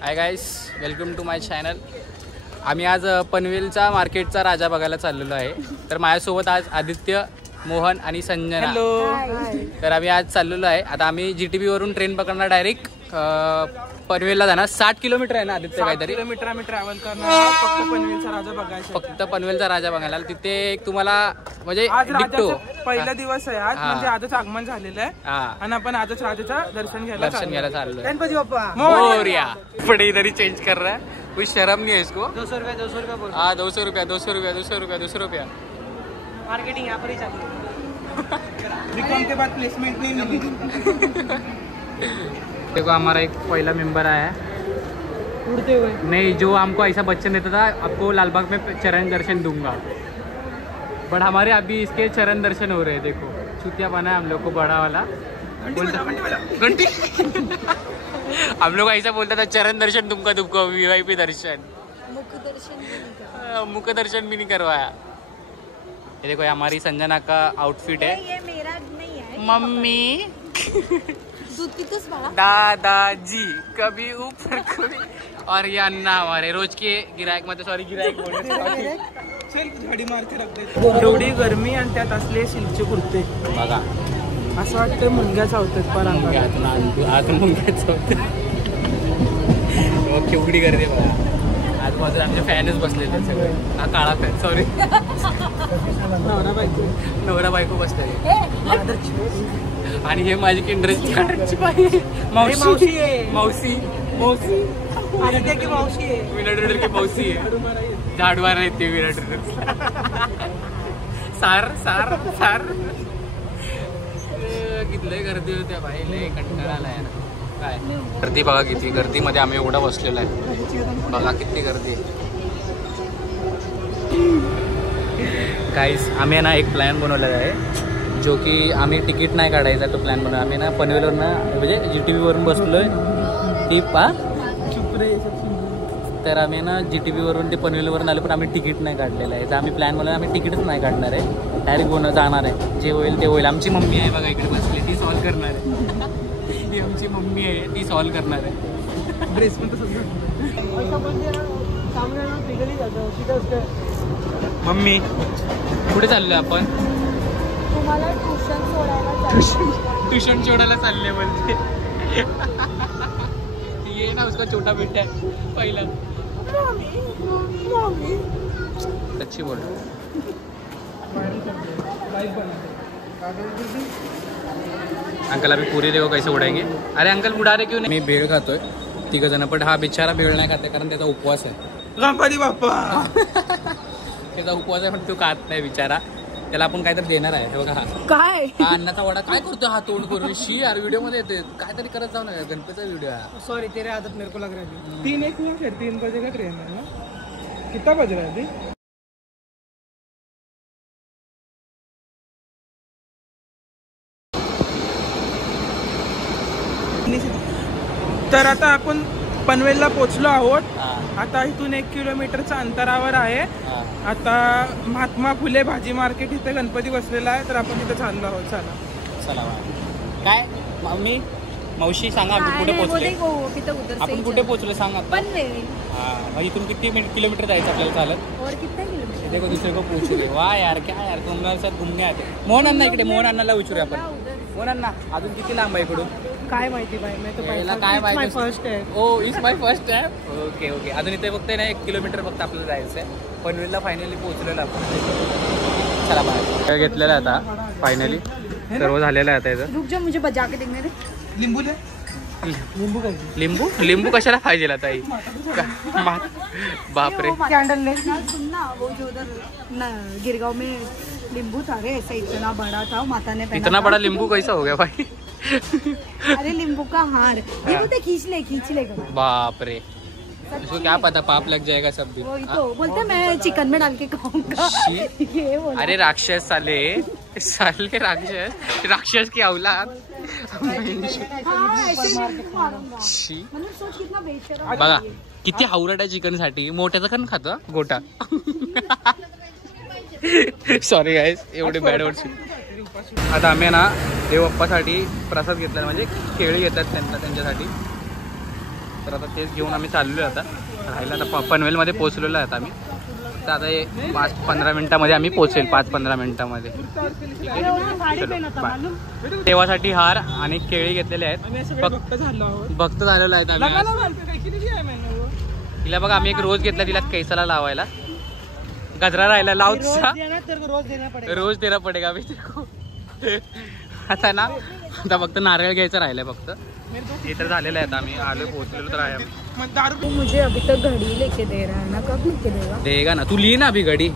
High guys, welcome to my channel. आम्ही आज पनवेलचा मार्केटचा राजा बघायला चाललेलो आहे. तर माझ्यासोबत आज आदित्य, मोहन आणि संजना. हॅलो. तर आम्ही आज चाललेलो आहे. आता आम्ही GTB वरून ट्रेन पकडणार डायरेक्ट पनवेलला जाणार. 60 किलोमीटर आहे ना आदित्य? काहीतरी किलोमीटर आम्ही ट्रॅव्हल करणार फक्त पनवेलचा राजा बघायला. फक्त पनवेलचा राजा बघायला. तिथे एक तुम्हाला म्हणजे पहिला दिवस आहे आज, म्हणजे आजच आगमन झालेलं आहे आणि आपण आजच राजाचं दर्शन घ्यायला चाललो. गणपती बाप्पा मोरया. पुढे इधर ही चेंज कर रहा है. कुछ शर्म नहीं है इसको. 200 रुपया बोल. हाँ 200 रुपया. मार्केटिंग यहाँ पर ही चल रही है. के बाद प्लेसमेंट नहीं मिली. देखो हमारा एक पहला मेंबर आया उड़ते हुए. नहीं, जो हमको ऐसा बच्चन देता था, आपको लालबाग में चरण दर्शन दूंगा. बट हमारे अभी इसके चरण दर्शन हो रहे हैं. देखो चुतिया बना है हम लोग को, बड़ा वाला घंटी. हम लोग ऐसा बोलता था, चरण दर्शन तुमका VIP दर्शन, मुख दर्शन भी नहीं करवाया. ये देखो हमारी संजना का आउटफिट है. ये मेरा नहीं है. मम्मी दूध दादाजी कभी ऊपर कभी. और ये अन्ना हमारे रोज के गिरायक मध्ये, सॉरी गिरायक बोलते, झाडी मारते रखते. एवढी गरमी आणि त्यात असले सिल्कचे कुर्ते बघा. असं वाटतं मुंग्याच होतात पर आज मुंग्याच होत. केवढी गर्दी बघा. आजूबाजूला आमचे फॅनच बसलेले सगळे. हा काळा फॅन, सॉरी नवरा बायको बसले. आणि हे माझी किंडरची मावशी की मावशी आहे. विराट की मावशी आहे. झाडवार येते विराट. सार किती गर्दी होत्या भाई, लय कंटाळा आलाय ना. काय गर्दी बघा किती. गर्दीमध्ये आम्ही एवढा बसलेलो आहे. बघा किती गर्दी आहे. गाईस, आम्ही ना एक प्लॅन बनवलेला आहे, जो की आम्ही तिकीट नाही काढायचा. तो प्लॅन बनवला आम्ही ना पनवेलवरून, म्हणजे GTB वरून बसलोय ती तर आम्ही ना GTB वरून ते पनवेलवरून आलो, पण आम्ही तिकीट नाही काढलेलं आहे. तर आम्ही प्लॅन बनवला, आम्ही तिकीटच नाही काढणार आहे. डायरेक्ट जाणार आहे. जे होईल ते होईल. आमची मम्मी आहे बघा इकडे बसली, ती सॉल्व करणार आहे. ही आमची मम्मी आहे, ती सॉल्व करणार आहे. ड्रेस पण तसंच. मम्मी कुठे चाललोय आपण? तुम्हाला ट्यूशन सोडायला चालले बोलते. ये ना उसका छोटा बेटा है पहिला. अच्छी बोल. अंकल अभी पूरी देखो कैसे उड़ाएंगे. अरे अंकल उड़ा रहे क्यों नाही? मी भेळ खातोय 3 जण, पण हा बिचारा भेळ नाही खाते कारण त्याचा उपवास आहे. गणपती बाप्पा त्याचा उपवास आहे, पण तो खात नाही बिचारा. त्याला आपण काहीतरी देणार आहे. बघा काय हा अन्नाचा वडा. काय करतो हा तोंड करून? शी यार, व्हिडिओ मध्ये येते काहीतरी करत जाऊ ना. गणपतीचा व्हिडिओ आहे. सॉरी तेरे आदत मेरे को लग रहा है. 3 बजे का ट्रेन है ना? कितना बज रहा है? तर आता आपण पनवेलला पोहोचलो आहोत. आता इथून 1 किलोमीटरच्या अंतरावर आहे. आता महात्मा फुले भाजी मार्केट, इथे गणपती बसलेला आहे, तर आपण तिथे चाललो आहोत. चला. काय मम्मी मावशी सांगा, आपण कुठे पोहोचले? आपण कुठे पोहोचलो सांगा. पनवेल. हा, इथून किती किलोमीटर जायचं आपल्याला चालत? और कितना किलोमीटर? देखो दूसरे को पूछ रहे. वाह यार, क्या यार, तुम्हाला साथ घुमने आते. मोहन अण्णा इकडे, मोहन अण्णाला विचारूया आपण. मोहन अण्णा, अजून किती लांब आहे इकडून? काय माहिती बाई, मी पहिला काय माहिती. फर्स्ट आहे. ओ इज माय फर्स्ट आहे. ओके. अजून इथे फक्त ना 1 किलोमीटर फक्त आपल्याला जायचं आहे. पनवेलला फायनली पोहोचलेलो आपण. चला बाय. घेतलेलं आहे आता फायनली. सर्व झालेलं आहे आता इथं. रुक जा, मुझे बजा के देखने दे. लिंबू कशाला पाहिजे आता? बापरे. कैंडल ले. सुन ना, वो जो उधर गिरगांव में नींबू था रे, ऐसा इतना बड़ा था, माता ने पहना. इतना बड़ा नींबू कैसा हो गया भाई? अरे नींबू का हार. ये बोलते खींच ले. बाप रे, इसको क्या पता, पाप लग जाएगा सब दिन. वही तो बोलते मैं चिकन में डाल के खाऊंगा. ये बोला. अरे राक्षस साले राक्षस की औलाद. बघा किती हावरट आहे चिकन साठी. मोठ्याचा पण खातो गोटा. सॉरी गाईज, एवढे बॅड वर्ड्स. आता आम्ही ना देवप्पासाठी प्रसाद घेतला, म्हणजे केळी घेतात त्यांच्यासाठी. तर आता तेच घेऊन आम्ही चाललो आहे आता राहिला. आता पनवेलमध्ये पोहोचलेलो आहे आता आम्ही. तर आता हे 5-15 मिनटामध्ये आम्ही पोहोचेल. 5-15 मिनटामध्ये. ठीक आहे. देवासाठी हार आणि केळी घेतलेले आहेत. भक्त झालेलो आहेत आम्ही. तिला बघा आम्ही एक रोज घेतला तिला केसाला लावायला. गजरा राहिला लावचा रोज देना पडेगा अभी तेको. आता ना आता फक्त नारळ घ्यायचं राहिलंय फक्त. हे तर झालेलं आहे. आता आम्ही आलो पोहोचलेलो तर आहे. मुझे अभी तक घड़ी लेके दे रहा है ना, कब लेके देगा? देगा ना. तू ली ना अभी घड़ी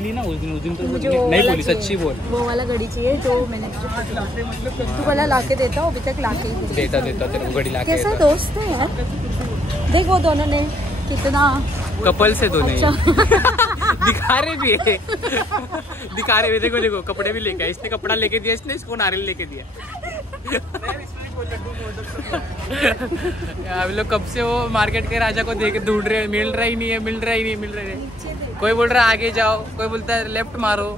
ली ना. उस दिन तो नहीं बोली, सच्ची बोल. वो वाला घड़ी चाहिए जो मैंने तू वाला लाके देता हूँ. अभी तक लाके देता तेरे को घड़ी लाके. कैसा दोस्त है यार. देख वो दोनों ने कितना कपल से दोनों दिखा रहे भी है. दिखा रहे. देखो कपड़े भी लेके आए. इसने कपड़ा लेके दिया, इसने इसको नारियल लेके दिया. हम लोग कब से वो मार्केट के राजा को देख ढूंढ रहे. मिल रहा ही नहीं है. कोई बोल रहा है आगे जाओ, कोई बोलता है लेफ्ट मारो.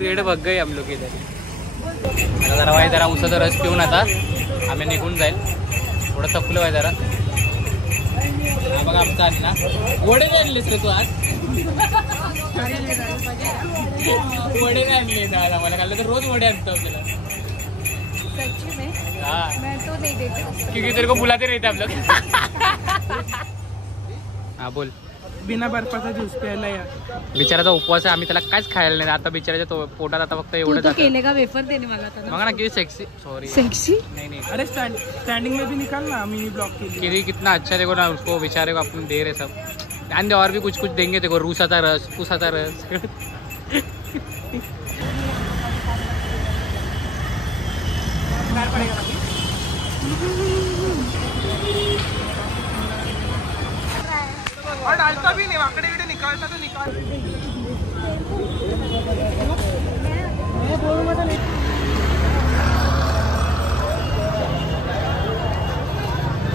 रेड भग गए हम लोग इधर. जरा उसाचा रस पिऊन आता आम्ही निघून जाईल. थोडं थकलो आहे जरा. बघा आमचं आज ना वडे नाही आणलेस रे तू आज. वडे नाही आणले दादा. मला खाल्लं तर रोज वडे आणतो आपल्याला. सच्ची में? हाँ. मैं तो नहीं देती क्योंकि तेरे को बुलाते रहते हम लोग. हाँ बोल. बिना बर्फाचा ज्यूस प्यायला यार. बिचाराचा उपवास आहे. आम्ही त्याला काहीच खायला नाही. आता बिचाराच्या पोटात आता फक्त एवढं जातं. केले का वेफर देने वाला था बघा ना किती सेक्सी. Sorry sexy. नहीं अरे स्टैंडिंग में भी निकाल ना. मिनी ब्लॉक के लिए कितना अच्छा. देखो ना उसको बेचारे को अपन दे रहे सब. एंड और भी कुछ देंगे. देखो रूसाचा रस, उसाचा रस. और डालता भी नहीं. वाकड़े वीडे निकालता तो निकाल.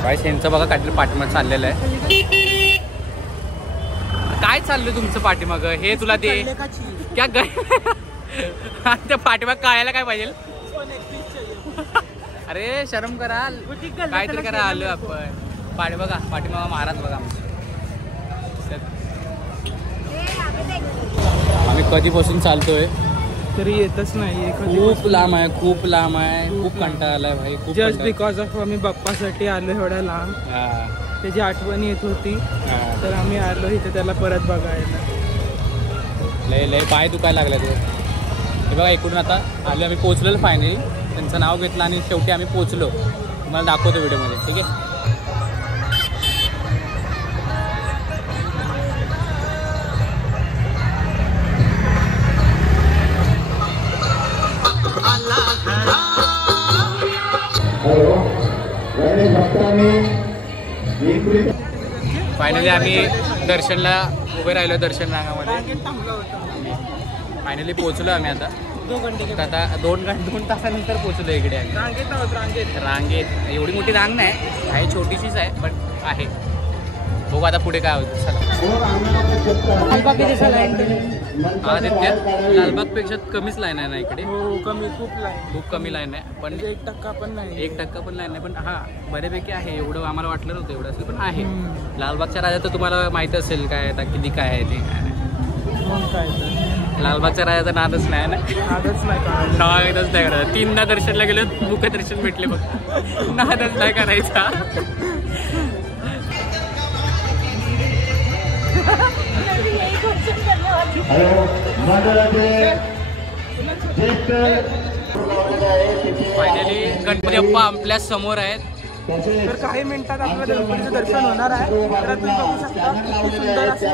गाईस यांचं बघा काहीतरी पाठीमाग चाललेलं आहे. काय चाललं तुमचं पाठीमाग? हे तुला ते क्या त्या पाठीमाग काढायला काय पाहिजे? अरे शरम करा. काहीतरी करा. आलो आपण. बघा पाठीमाग महाराज बघा. आम्ही कधीपासून चालतोय तरी येतच नाही. खूप लांब आहे. खूप कंटाळा आलाय भाई. खूप जस्ट बिकॉज ऑफ आम्ही बाप्पासाठी आलो एवढ्या लांब. त्याची आठवण येत होती तर आम्ही आलो इथे त्याला परत बघायला. लय पाय दुखायला लागले ते. हे बघा इकडून आता आलो आम्ही. पोहोचलो फायनली. त्यांचं नाव घेतलं आणि शेवटी आम्ही पोहोचलो. तुम्हाला दाखवतो व्हिडिओमध्ये. ठीक आहे. फायनली आम्ही दर्शनला उभे राहिलो. दर्शन रांगामध्ये फायनली पोहोचलो आम्ही. आता 2 तासानंतर पोहोचलो इकडे. रांगेत एवढी मोठी रांग नाही आहे. छोटीशीच आहे पण आहे. बघू आता पुढे काय होतं. चला. लालबागपेक्षा कमीच लाईन आहे ना इकडे. खूप कमी लाईन आहे. पण 1% पण नाही. 1% पण लाईन नाही. पण हा बऱ्यापैकी आहे. एवढं आम्हाला वाटलं नव्हतं एवढं असेल पण आहे. लालबागच्या राजा तर तुम्हाला माहिती असेल काय आता किती काय आहे ते. लालबागच्या राजाचा नादच नाही ना. नादच नाही करायचा. 3दा दर्शनला गेलो. मुखदर्शन भेटले बघ. नादच नाही करायचा. फायनली गणपती बाप्पा आपल्या समोर आहेत. तर काही मिनिटात आपल्याला गणपतीचं दर्शन होणार आहे. तर तुम्ही बघू शकता किती सुंदर असे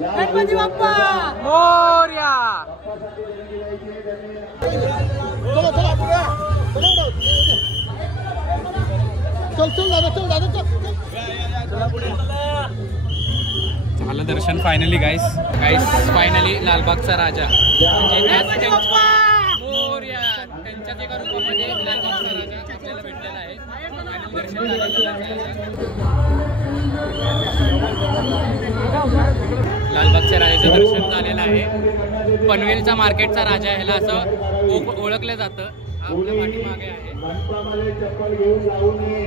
गणपती बाप्पा मोरया. झालं दर्शन फायनली. गाईस फायनली लालबागचा राजा मोरया त्यांच्याच एका रूपामध्ये लालबागचा राजा आपल्याला भेटलेला आहे. दर्शन लालबागच्या राजाचं दर्शन झालेलं आहे. पनवेलचा मार्केटचा राजा ह्याला असं ओळखलं जातं. आपल्या पाठीमागे आहे. मंडपामध्ये चप्पल घेऊन जाऊ नये.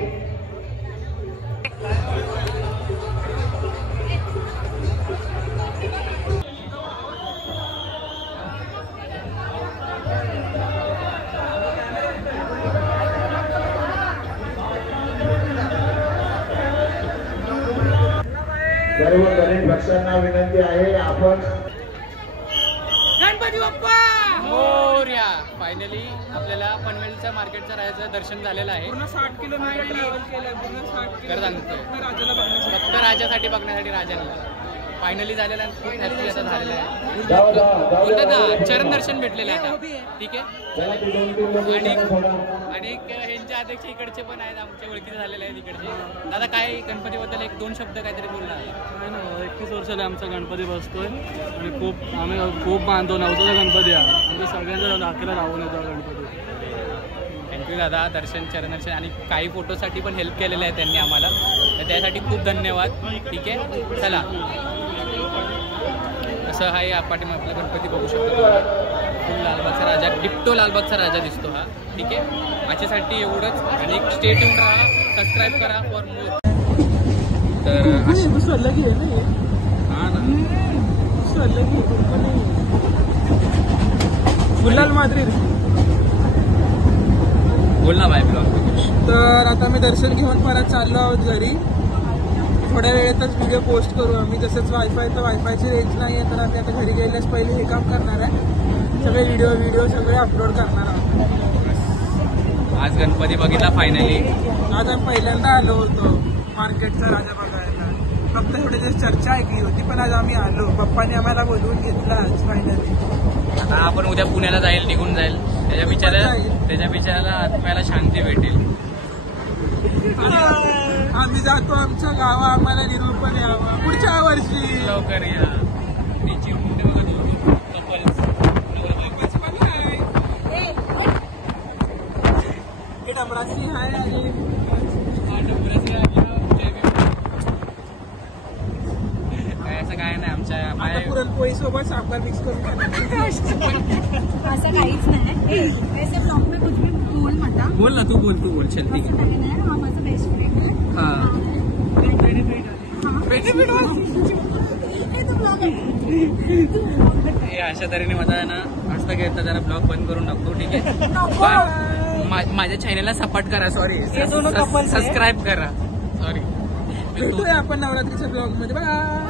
सर्व गणेश भक्तांना विनंती आहे आपण गणपती बाप्पा मोरया. फायनली आपल्याला पनवेलच्या मार्केटच्या राजाचं दर्शन झालेलं आहे. पूर्ण 60 किलोमीटर ट्रॅव्हल केलं. पूर्ण 60 खरं सांगतोय. किलोमीटर राजाला बघण्यासाठी. फक्त राजासाठी बघण्यासाठी राजाला फायनली झालेलं आहे. खूप हॅपी आता झालेलं आहे. जाऊ जाऊ बोलतात ना चरण दर्शन भेटलेलं आहे आता. ठीक आहे. आणि ह्यांच्या अध्यक्ष इकडचे पण आहेत, आमच्या ओळखीचे झालेले आहेत इकडचे. दादा काय गणपतीबद्दल एक दोन शब्द काहीतरी बोलणार? काय ना 21 वर्षाला आमचा गणपती बसतोय आणि आम्ही खूप मानतो. नवसाचा गणपती आहे. आमच्या सगळ्यांचा दाखला राहून येतो गणपती. थँक्यू दादा. दर्शन चरण दर्शन आणि काही फोटोसाठी पण हेल्प केलेलं आहे त्यांनी आम्हाला, तर त्यासाठी खूप धन्यवाद. ठीक आहे. चला असं हा पाठीमागे आपला गणपती बघू शकतो. फुल लालबागचा राजा, डिप्टो लालबागचा राजा दिसतो हा. ठीक आहे. माझ्यासाठी एवढंच. आणि स्टे ट्यून राहा, सबस्क्राईब करा फॉर मोर. तर असं अलग आहे ना. हा ना, अलग गुलाल माद्री. बोल ना बाय ब्लॉग. तर आता मी दर्शन घेऊन परत चाललो आहोत घरी. थोड्या वेळेतच व्हिडिओ पोस्ट करू आम्ही. तसंच वायफाय तर वायफायची रेंज नाही आहे, तर आम्ही आता घरी गेल्यास पहिले हे काम करणार आहे. सगळे व्हिडिओ सगळे अपलोड करणार आहोत. आज गणपती बघितला फायनली. आज आम्ही पहिल्यांदा आलो होतो मार्केटचा राजा बघायला. फक्त थोडी दिवस चर्चा ऐकली होती, पण आज आम्ही आलो. पप्पाने आम्हाला बोलवून घेतला आज फायनली. आता आपण उद्या पुण्याला जाईल, निघून जाईल. त्याच्या बिचाराला आत्म्याला शांती भेटेल. आम्ही जातो आमच्या गावा. आम्हाला निरूपण यावं पुढच्या वर्षी. लवकर या. तिची मुंडे बघत होतो कपल्स. हे डबराची हाय आली. असं काय नाही आमच्या पुरणपोळी सोबत साखर मिक्स करून ऐसा काहीच नाही. ऐसे ब्लॉग में कुछ भी बोल मत. बोल ना, तू बोल. चल ठीक आहे. हा माझा बेस्ट फ्रेंड आहे. हा अशा तऱ्हेने माझा ना हस्त घेता जरा ब्लॉग बंद करून टाकतो. ठीक आहे. माझ्या चॅनलला सपोर्ट करा. सॉरी, सबस्क्राईब करा. सॉरी. भेटूया आपण नवरात्रीच्या ब्लॉग मध्ये. बाय.